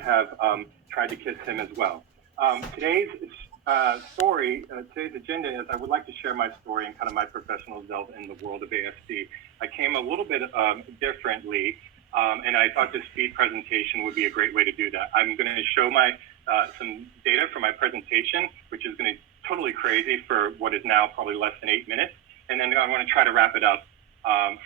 have tried to kiss him as well. Today's today's agenda is I would like to share my story and kind of my professional delve in the world of ASD. I came a little bit differently, and I thought this speed presentation would be a great way to do that. I'm going to show some data for my presentation, which is going to be totally crazy for what is now probably less than 8 minutes, and then I'm going to try to wrap it up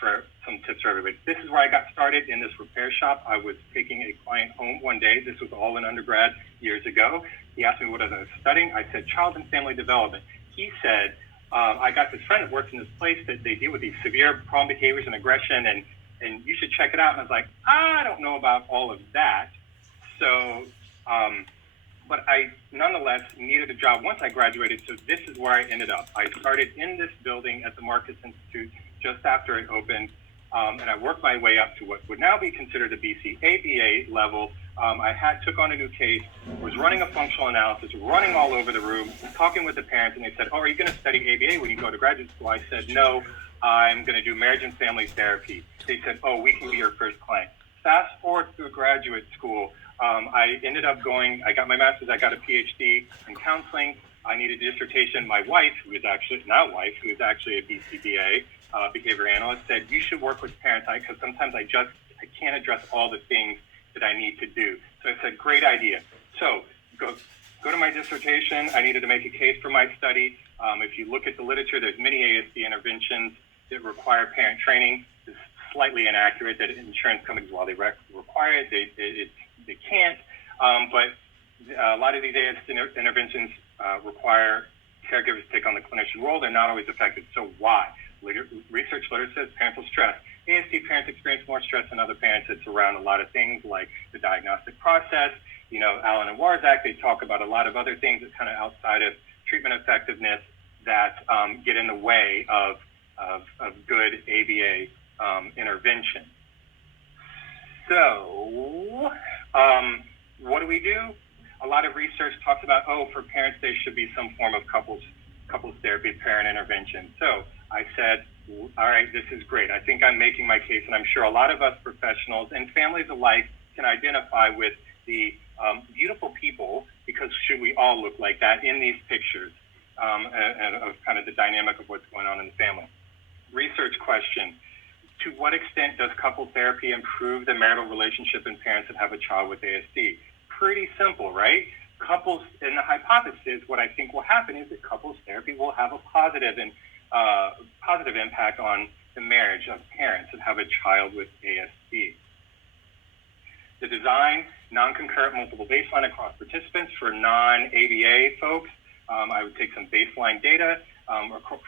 for some tips for everybody. This is where I got started in this repair shop. I was taking a client home one day. This was all in undergrad years ago. He asked me what I was studying. I said, child and family development. He said, I got this friend that works in this place that they deal with these severe problem behaviors and aggression, and you should check it out. And I was like, I don't know about all of that. So, but I nonetheless needed a job once I graduated. So this is where I ended up. I started in this building at the Marcus Institute just after it opened, and I worked my way up to what would now be considered a BC ABA level. I took on a new case, was running a functional analysis, running all over the room, talking with the parents, and they said, oh, are you going to study ABA when you go to graduate school? I said, no, I'm going to do marriage and family therapy. They said, oh, we can be your first client. Fast forward to graduate school, I ended up I got my master's, I got a PhD in counseling. I needed a dissertation. My wife, who is actually a BCBA, behavior analyst, said, you should work with parents, because sometimes I can't address all the things that I need to do. So I said, great idea. So go to my dissertation. I needed to make a case for my study. If you look at the literature, there's many ASD interventions that require parent training. It's slightly inaccurate that insurance companies, while they require it, they can't. But a lot of these ASD interventions require caregivers to take on the clinician role. They're not always effective. So why? Research literature says parental stress. ASD parents experience more stress than other parents. It's around a lot of things like the diagnostic process. You know, Allen and Warzak, they talk about a lot of other things that kind of outside of treatment effectiveness that get in the way of good ABA intervention. So what do? A lot of research talks about, for parents, there should be some form of couples therapy, parent intervention. So I said, all right, this is great. I think I'm making my case, and I'm sure a lot of us professionals and families alike can identify with the beautiful people, because should we all look like that in these pictures, and of kind of the dynamic of what's going on in the family. Research question: to what extent does couple therapy improve the marital relationship in parents that have a child with ASD? Pretty simple, right? Couples, and the hypothesis, what I think will happen is that couples therapy will have a positive impact on the marriage of parents that have a child with ASD. The design, non-concurrent multiple baseline across participants for non-ABA folks. I would take some baseline data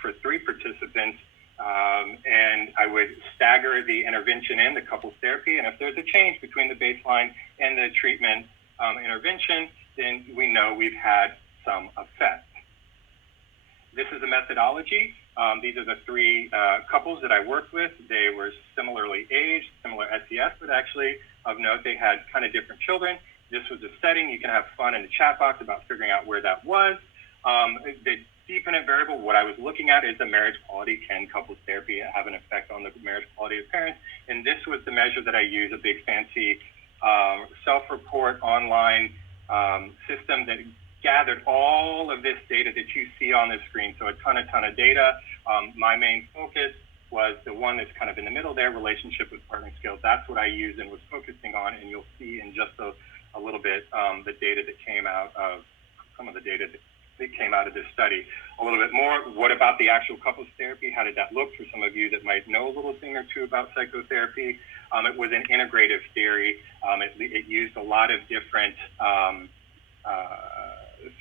for 3 participants, and I would stagger the intervention in the couples therapy. And if there's a change between the baseline and the treatment intervention, then we know we've had some effect. This is a methodology. These are the 3 couples that I worked with. They were similarly aged, similar SES, but actually of note, they had kind of different children. This was a setting. You can have fun in the chat box about figuring out where that was. The dependent variable, what I was looking at is the marriage quality. Can couples therapy have an effect on the marriage quality of parents? And this was the measure that I used, a big fancy self-report online system that gathered all of this data that you see on the screen. So a ton of data. My main focus was the one that's kind of in the middle there, relationship with partnering skills. That's what I used and was focusing on. And you'll see in just a little bit the data that came out of some of the data that came out of this study. A little bit more, what about the actual couples therapy? How did that look for some of you that might know a little thing or two about psychotherapy? It was an integrative theory. It used a lot of different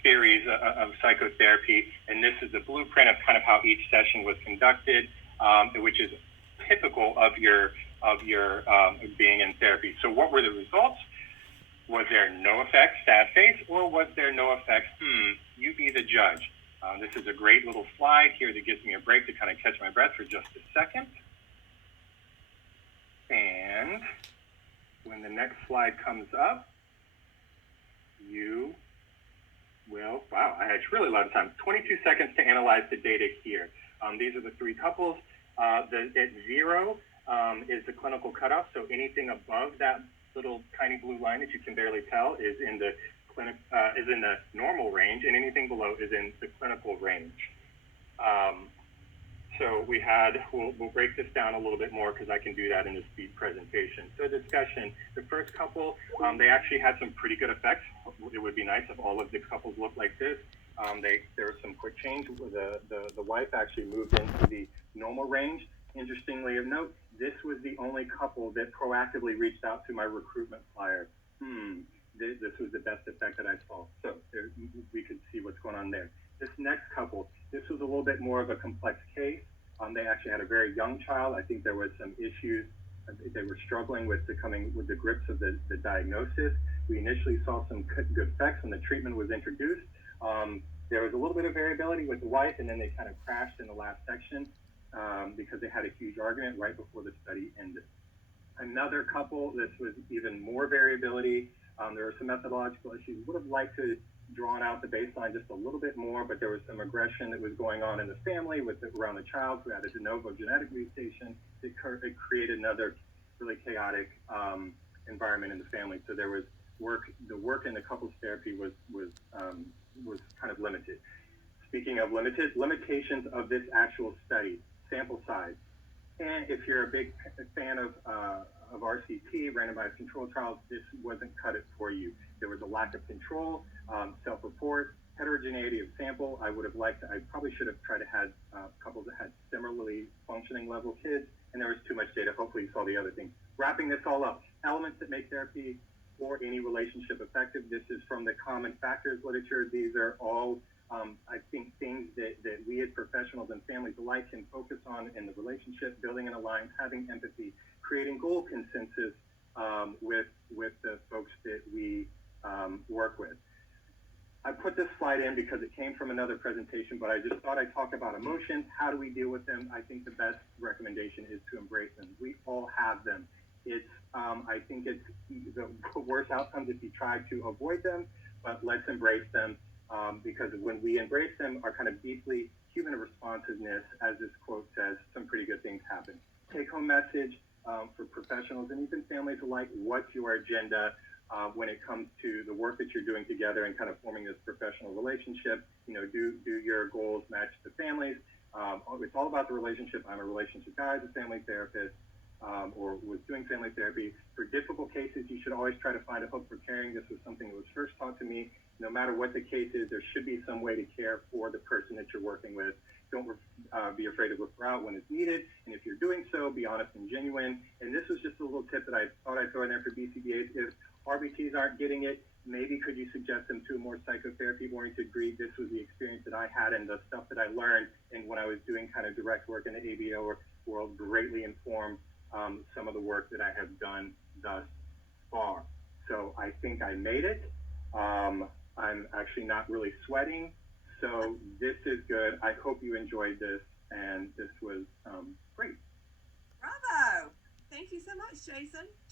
theories of psychotherapy, and this is a blueprint of kind of how each session was conducted, which is typical of your being in therapy. So what were the results? Was there no effect, sad face, or was there no effect? You be the judge. This is a great little slide here that gives me a break to kind of catch my breath for just a second. And when the next slide comes up, you will, wow, I had really a lot of time. 22 seconds to analyze the data here. These are the 3 couples. At 0 is the clinical cutoff, so anything above that little tiny blue line that you can barely tell is in the is in the normal range, and anything below is in the clinical range. So we'll break this down a little bit more because I can do that in the speed presentation. So discussion, the first couple, they actually had some pretty good effects. It would be nice if all of the couples looked like this. There was some quick change. The wife actually moved into the normal range. Interestingly of note, this was the only couple that proactively reached out to my recruitment flyer. This was the best effect that I saw. So we could see what's going on there. This next couple, this was a little bit more of a complex case. They actually had a very young child. I think there was some issues. They were struggling with coming with the grips of the diagnosis. We initially saw some good effects when the treatment was introduced. There was a little bit of variability with the wife, and then they kind of crashed in the last section because they had a huge argument right before the study ended. Another couple, this was even more variability. There were some methodological issues. Would have liked to drawn out the baseline just a little bit more, but there was some aggression that was going on in the family around the child who had a de novo genetic mutation. It created another really chaotic environment in the family. So there was the work in the couples therapy was kind of limited. Speaking of limitations of this actual study, sample size. And if you're a big fan of RCT, randomized controlled trials, this wasn't cut it for you. There was a lack of control, self-report, heterogeneity of sample. I probably should have tried to have couples that had similarly functioning level kids, and there was too much data. Hopefully you saw the other things. Wrapping this all up, elements that make therapy or any relationship effective. This is from the common factors literature. These are all I think things that we as professionals and families alike can focus on in the relationship, building an alliance, having empathy, creating goal consensus with the folks that we work with. I put this slide in because it came from another presentation, but I just thought I'd talk about emotions. How do we deal with them? I think the best recommendation is to embrace them. We all have them. I think it's the worst outcomes if you try to avoid them, but let's embrace them. Because when we embrace them, our kind of deeply human responsiveness, as this quote says, some pretty good things happen. Take-home message for professionals and even families alike, what's your agenda when it comes to the work that you're doing together and kind of forming this professional relationship? Do your goals match the families? It's all about the relationship. I'm a relationship guy as a family therapist. Or was doing family therapy. For difficult cases, you should always try to find a hook for caring. This was something that was first taught to me. No matter what the case is, there should be some way to care for the person that you're working with. Don't be afraid to refer out when it's needed. And if you're doing so, be honest and genuine. And this was just a little tip that I thought I'd throw in there for BCBAs. If RBTs aren't getting it, maybe could you suggest them to a more psychotherapy-oriented group? This was the experience that I had and the stuff that I learned. And when I was doing kind of direct work in the ABO world, greatly informed some of the work that I have done thus far. So I think I made it. I'm actually not really sweating. So this is good. I hope you enjoyed this, and this was great. Bravo. Thank you so much, Jason.